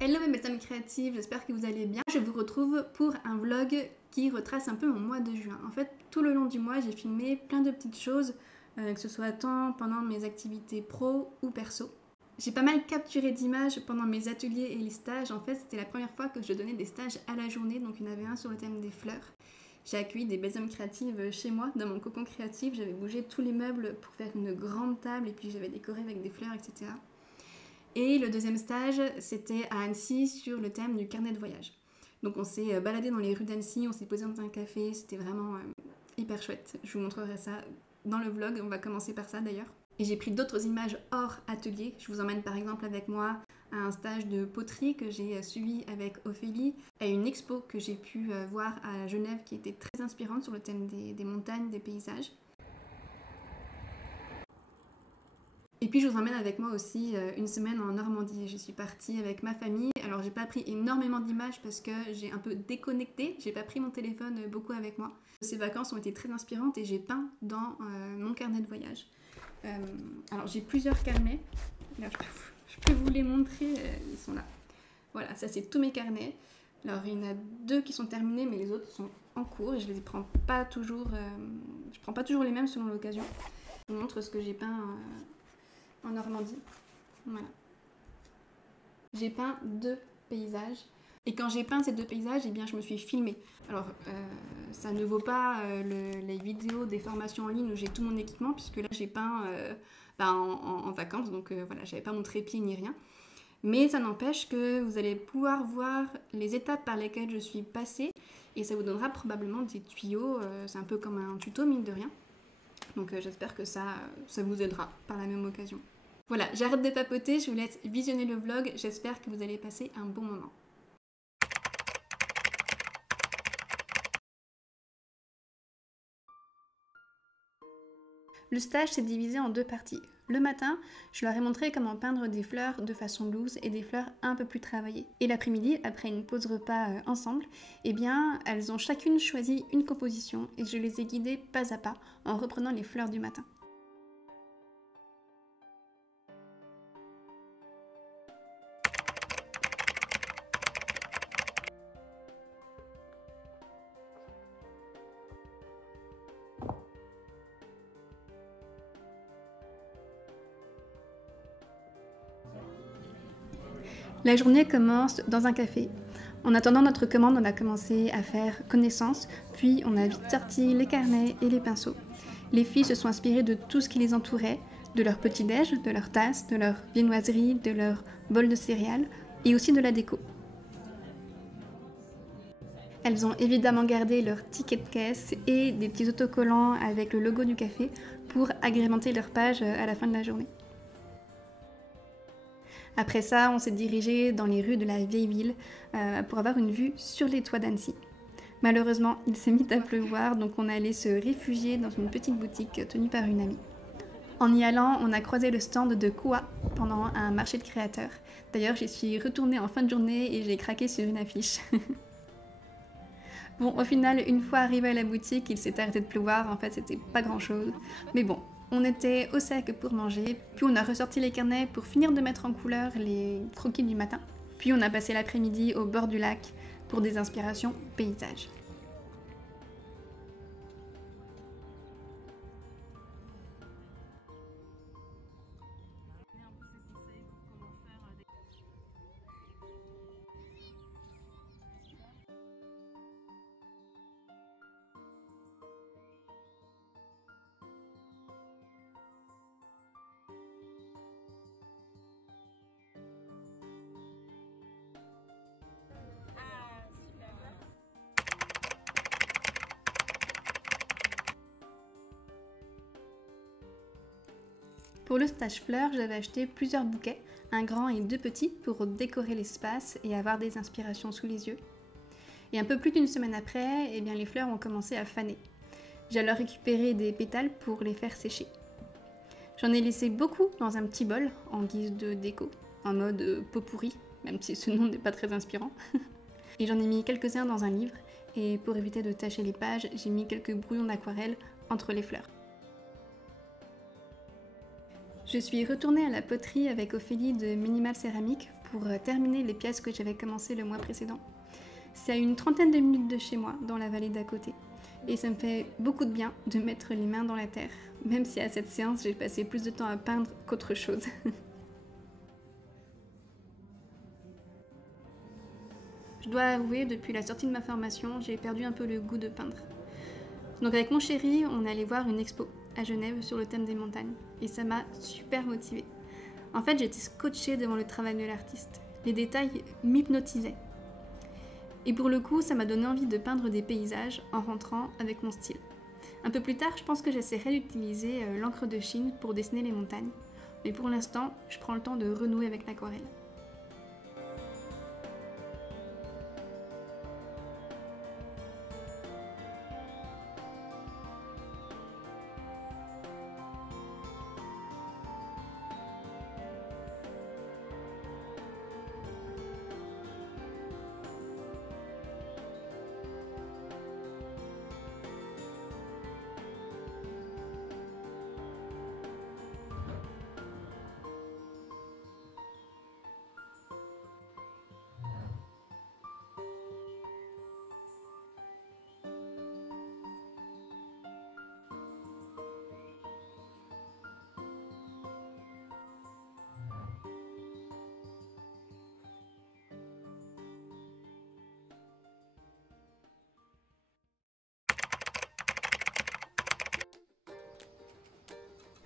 Hello mes amis créatives, j'espère que vous allez bien. Je vous retrouve pour un vlog qui retrace un peu mon mois de juin. En fait, tout le long du mois, j'ai filmé plein de petites choses, que ce soit tant pendant mes activités pro ou perso. J'ai pas mal capturé d'images pendant mes ateliers et les stages. En fait, c'était la première fois que je donnais des stages à la journée, donc il y en avait un sur le thème des fleurs. J'ai accueilli des belles âmes créatives chez moi, dans mon cocon créatif. J'avais bougé tous les meubles pour faire une grande table et puis j'avais décoré avec des fleurs, etc. Et le deuxième stage, c'était à Annecy sur le thème du carnet de voyage. Donc on s'est baladé dans les rues d'Annecy, on s'est posé dans un café, c'était vraiment hyper chouette. Je vous montrerai ça dans le vlog, on va commencer par ça d'ailleurs. Et j'ai pris d'autres images hors atelier. Je vous emmène par exemple avec moi à un stage de poterie que j'ai suivi avec Ophélie, à une expo que j'ai pu voir à Genève qui était très inspirante sur le thème des montagnes, des paysages. Et puis je vous emmène avec moi aussi une semaine en Normandie. Je suis partie avec ma famille. Alors j'ai pas pris énormément d'images parce que j'ai un peu déconnecté. J'ai pas pris mon téléphone beaucoup avec moi. Ces vacances ont été très inspirantes et j'ai peint dans mon carnet de voyage. Alors j'ai plusieurs carnets. Là, je peux vous les montrer. Ils sont là. Voilà, ça c'est tous mes carnets. Alors il y en a 2 qui sont terminés mais les autres sont en cours et je les prends pas toujours. Je prends pas toujours les mêmes selon l'occasion. Je vous montre ce que j'ai peint en Normandie. Voilà. J'ai peint 2 paysages. Et quand j'ai peint ces 2 paysages, eh bien, je me suis filmée. Alors, ça ne vaut pas les vidéos des formations en ligne où j'ai tout mon équipement, puisque là, j'ai peint en vacances, donc voilà, j'avais pas mon trépied ni rien. Mais ça n'empêche que vous allez pouvoir voir les étapes par lesquelles je suis passée, et ça vous donnera probablement des tuyaux. C'est un peu comme un tuto, mine de rien. Donc j'espère que ça vous aidera par la même occasion. Voilà, j'arrête de papoter, je vous laisse visionner le vlog, j'espère que vous allez passer un bon moment. Le stage s'est divisé en 2 parties. Le matin, je leur ai montré comment peindre des fleurs de façon loose et des fleurs un peu plus travaillées. Et l'après-midi, après une pause repas ensemble, eh bien, elles ont chacune choisi une composition et je les ai guidées pas à pas en reprenant les fleurs du matin. La journée commence dans un café. En attendant notre commande, on a commencé à faire connaissance, puis on a vite sorti les carnets et les pinceaux. Les filles se sont inspirées de tout ce qui les entourait, de leur petit-déj, de leurs tasses, de leur viennoiserie, de leur bol de céréales, et aussi de la déco. Elles ont évidemment gardé leur ticket de caisse et des petits autocollants avec le logo du café pour agrémenter leur page à la fin de la journée. Après ça, on s'est dirigé dans les rues de la vieille ville pour avoir une vue sur les toits d'Annecy. Malheureusement, il s'est mis à pleuvoir, donc on est allé se réfugier dans une petite boutique tenue par une amie. En y allant, on a croisé le stand de Koa pendant un marché de créateurs. D'ailleurs, j'y suis retournée en fin de journée et j'ai craqué sur une affiche. Bon, au final, une fois arrivé à la boutique, il s'est arrêté de pleuvoir, en fait c'était pas grand chose. Mais bon, on était au sec pour manger, puis on a ressorti les carnets pour finir de mettre en couleur les croquis du matin. Puis on a passé l'après-midi au bord du lac pour des inspirations paysages. Pour le stage fleurs, j'avais acheté plusieurs bouquets, un grand et 2 petits, pour décorer l'espace et avoir des inspirations sous les yeux. Et un peu plus d'une semaine après, eh bien, les fleurs ont commencé à faner. J'ai alors récupéré des pétales pour les faire sécher. J'en ai laissé beaucoup dans un petit bol en guise de déco, en mode pot pourri, même si ce nom n'est pas très inspirant. Et j'en ai mis quelques-uns dans un livre, et pour éviter de tacher les pages, j'ai mis quelques brouillons d'aquarelle entre les fleurs. Je suis retournée à la poterie avec Ophélie de Minimal Céramique pour terminer les pièces que j'avais commencées le mois précédent. C'est à une trentaine de minutes de chez moi, dans la vallée d'à côté. Et ça me fait beaucoup de bien de mettre les mains dans la terre, même si à cette séance j'ai passé plus de temps à peindre qu'autre chose. Je dois avouer, depuis la sortie de ma formation, j'ai perdu un peu le goût de peindre. Donc avec mon chéri, on est allé voir une expo à Genève sur le thème des montagnes. Et ça m'a super motivée. En fait, j'étais scotchée devant le travail de l'artiste. Les détails m'hypnotisaient. Et pour le coup, ça m'a donné envie de peindre des paysages en rentrant avec mon style. Un peu plus tard, je pense que j'essaierai d'utiliser l'encre de Chine pour dessiner les montagnes. Mais pour l'instant, je prends le temps de renouer avec l'aquarelle.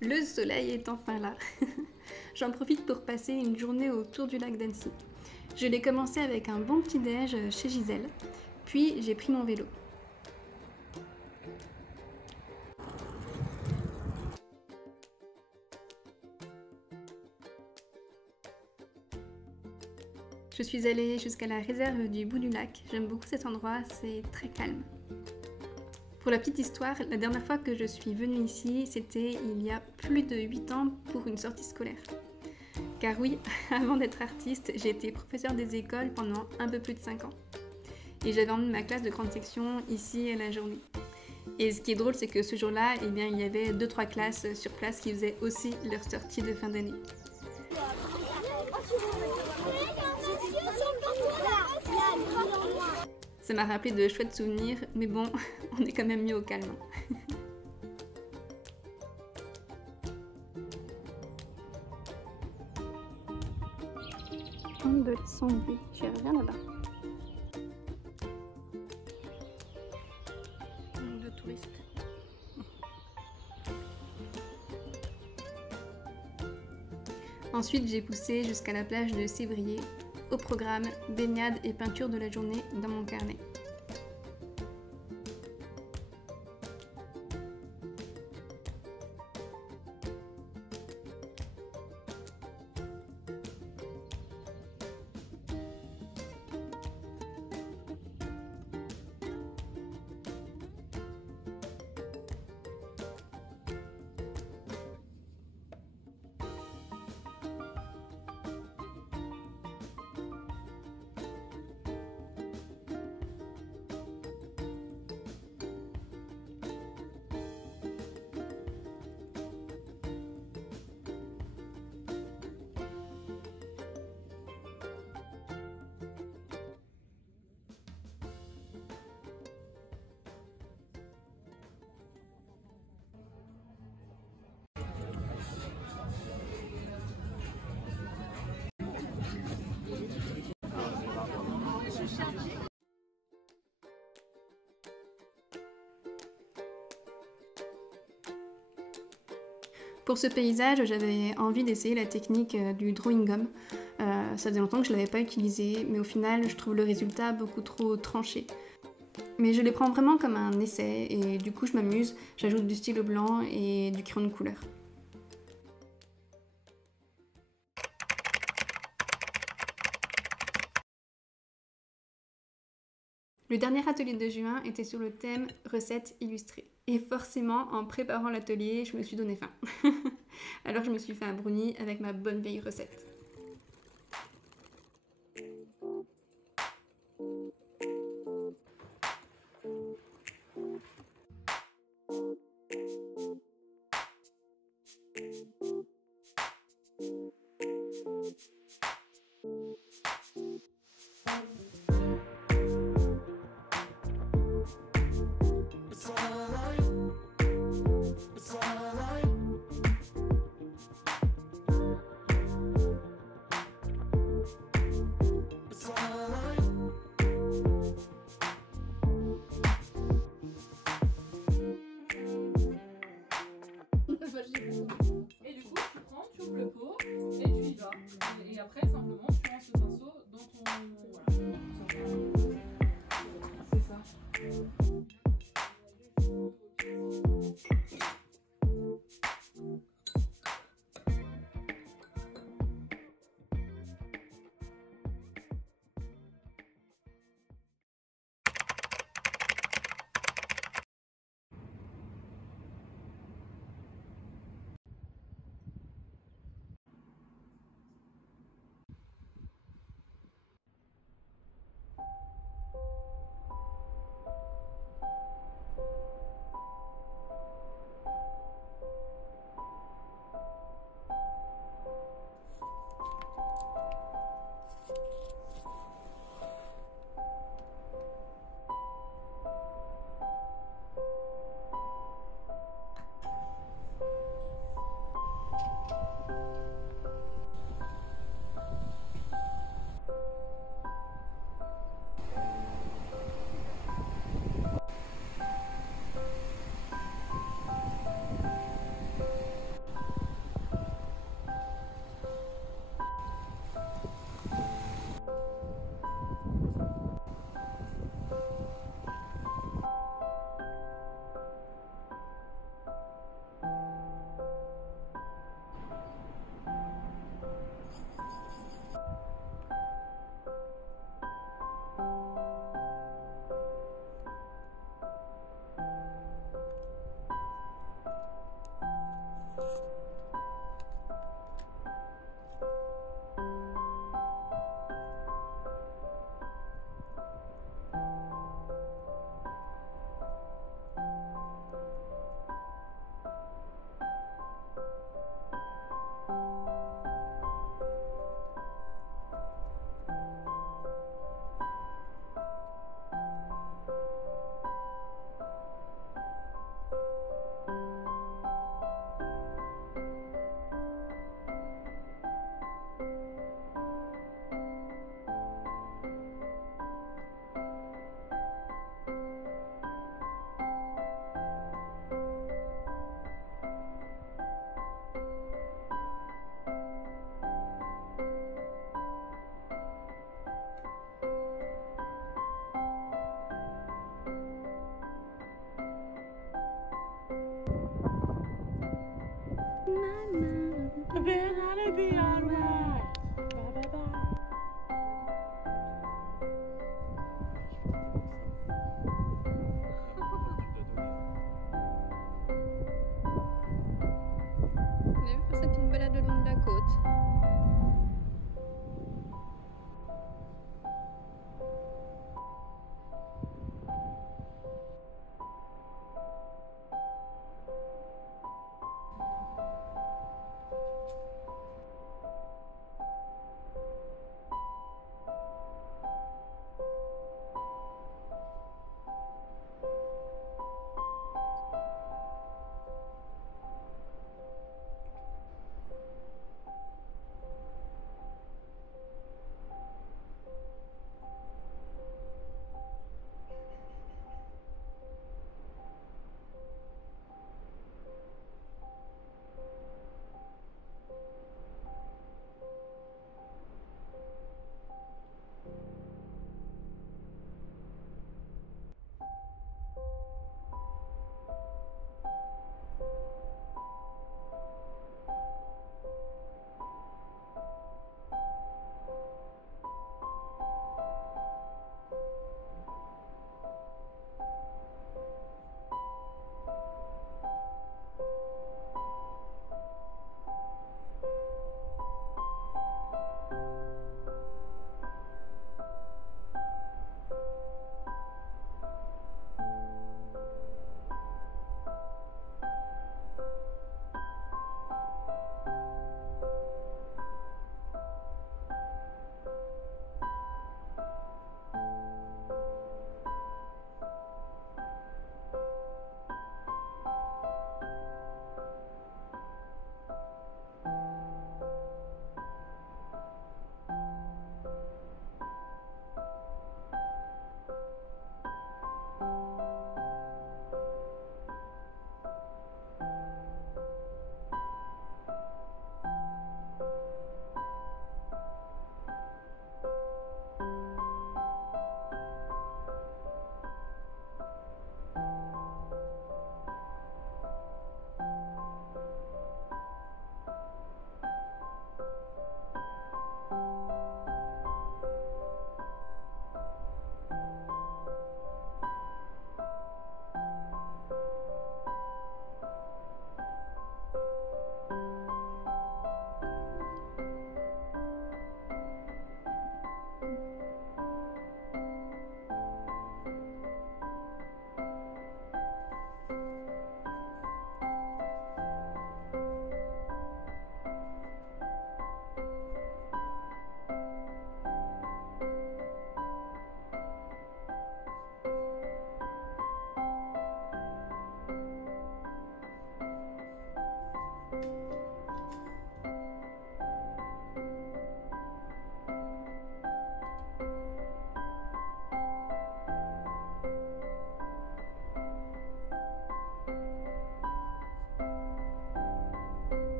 Le soleil est enfin là. J'en profite pour passer une journée autour du lac d'Annecy. Je l'ai commencé avec un bon petit déj chez Gisèle, puis j'ai pris mon vélo. Je suis allée jusqu'à la réserve du bout du lac. J'aime beaucoup cet endroit, c'est très calme. Pour la petite histoire, la dernière fois que je suis venue ici, c'était il y a plus de 8 ans pour une sortie scolaire. Car oui, avant d'être artiste, j'ai été professeure des écoles pendant un peu plus de 5 ans. Et j'avais emmené ma classe de grande section ici à la journée. Et ce qui est drôle, c'est que ce jour-là, eh bien, il y avait 2-3 classes sur place qui faisaient aussi leur sortie de fin d'année. Ça m'a rappelé de chouettes souvenirs, mais bon, on est quand même mis au calme. De zombie, j'ai rien là-bas. De touristes. Ensuite, j'ai poussé jusqu'à la plage de Sévrier. Au programme, baignade et peinture de la journée dans mon carnet. Pour ce paysage, j'avais envie d'essayer la technique du drawing gum. Ça faisait longtemps que je ne l'avais pas utilisé, mais au final, je trouve le résultat beaucoup trop tranché. Mais je les prends vraiment comme un essai, et du coup je m'amuse, j'ajoute du stylo blanc et du crayon de couleur. Le dernier atelier de juin était sur le thème recettes illustrées. Et forcément, en préparant l'atelier, je me suis donné faim. Alors je me suis fait un brownie avec ma bonne vieille recette.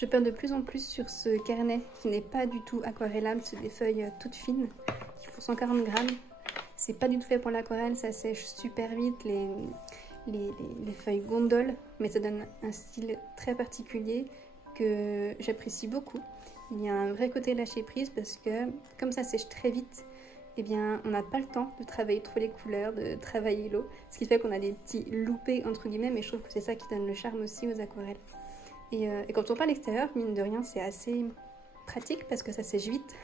Je peins de plus en plus sur ce carnet qui n'est pas du tout aquarellable, c'est des feuilles toutes fines qui font 140 grammes. C'est pas du tout fait pour l'aquarelle, ça sèche super vite, les feuilles gondolent, mais ça donne un style très particulier que j'apprécie beaucoup. Il y a un vrai côté lâcher prise parce que comme ça sèche très vite, eh bien on n'a pas le temps de travailler trop les couleurs, de travailler l'eau, ce qui fait qu'on a des petits loupés entre guillemets, mais je trouve que c'est ça qui donne le charme aussi aux aquarelles. Et quand on peint à l'extérieur, mine de rien, c'est assez pratique parce que ça sèche vite.